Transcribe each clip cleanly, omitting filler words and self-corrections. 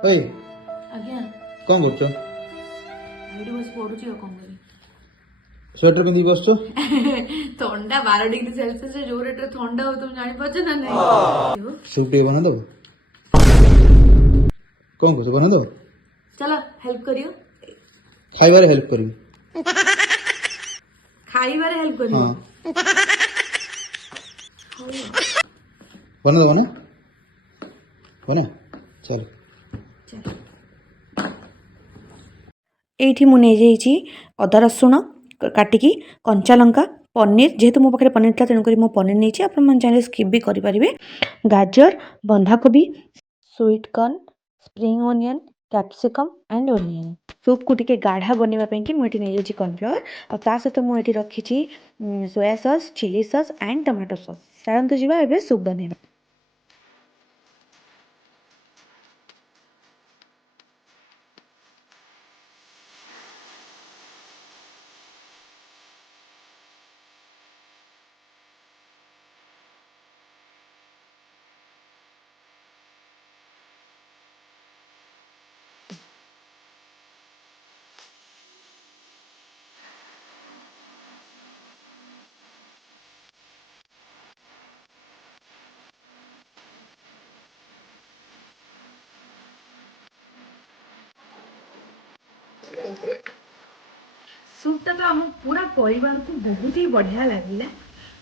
ओए ଆଜ୍ଞା कौन କରୁଛ? ଏଇଠି ବସି ପଢୁଛି ଆଉ କଣ କରିବି। ସ୍ୱେଟର ପିନ୍ଧିକି ବସଛ? ଥଣ୍ଡା 12 ଡିଗ୍ରୀ ସେଲସିୟସ ଯୋଉ ରେଟରେ ଥଣ୍ଡା ହଉ ତମେ ଜାଣିପାରୁଛ ନା ନାଇଁ? ସୁପ୍ ଟିକେ ବନା ଦବ? କଣ କରୁଛ ବନା ଦବ? ଚାଲ ହେଲ୍ପ କରିବ। ଖାଇବାରେ ହେଲ୍ପ କରିବି। ଖାଇବାରେ ହେଲ୍ପ କରିବ। ହଁ ହଉ ଆଉ। ବନା ଦବ ନା? ବନା ଚାଲ। ଚାଲ। ଏଇଠି ମୁଁ ନେଇଯାଇଛି ଅଦା ରସୁଣ କାଟିକି, କଞ୍ଚା ଲଙ୍କା, ପନିର, ଯେହେତୁ ମୋ ପାଖରେ ପନିର ଥିଲା ତେଣୁକରି ମୁଁ ପନିର ନେଇଛି, ଆପଣମାନେ ଚାହିଁଲେ ସ୍କିପ୍ ବି କରିପାରିବେ। ଗାଜର, ବନ୍ଧାକୋବି, sweet corn, spring onion, capsicum and onion. ସୁପ୍କୁ ଟିକେ ଗାଢ଼ା ବନେଇବା ପାଇଁକି ମୁଁ ଏଠି ନେଇଯାଉଛି କର୍ଣ୍ଣଫ୍ଲାୱାର, ଆଉ ତା ସହିତ ମୁଁ ଏଠି ରଖିଛି soya sauce, chilli sauce and tomato sauce. ଚାଲନ୍ତୁ ଯିବା ଏବେ ସୁପ୍ ବନେଇବା। ସୁପ୍ଟା ତ ଆମ ପୁରା ପରିବାରକୁ ବହୁତ ହି ବଢ଼ିଆ ଲାଗିଲା।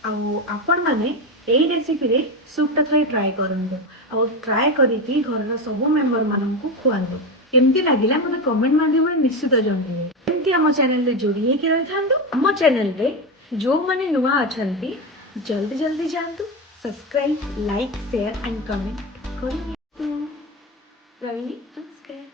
ଆଉ ଆପଣମାନେ ଏଇ ରେସିପିରେ ସୁପ୍ଟା ଥରେ ଟ୍ରାଏ କରନ୍ତୁ, ଆଉ ଟ୍ରାଏ କରିକି ଘରର ସବୁ ମେମ୍ବରମାନଙ୍କୁ ଖୁଆନ୍ତୁ। କେମିତି ଲାଗିଲା ମୋତେ କମେଣ୍ଟ ମାଧ୍ୟମରେ ନିଶ୍ଚିତ ଜଣାଇବେ। ଏମିତି ଆମ ଚ୍ୟାନେଲରେ ଯୋଡ଼ି ହେଇକି ରହିଥାନ୍ତୁ। ଆମ ଚ୍ୟାନେଲରେ ଯେଉଁମାନେ ନୂଆ ଅଛନ୍ତି ଜଲ୍ଦି ଜଲ୍ଦି ଯାଆନ୍ତୁ, subscribe, like, share and comment କରିଦିଅନ୍ତୁ। ରହିଲି, ନମସ୍କାର।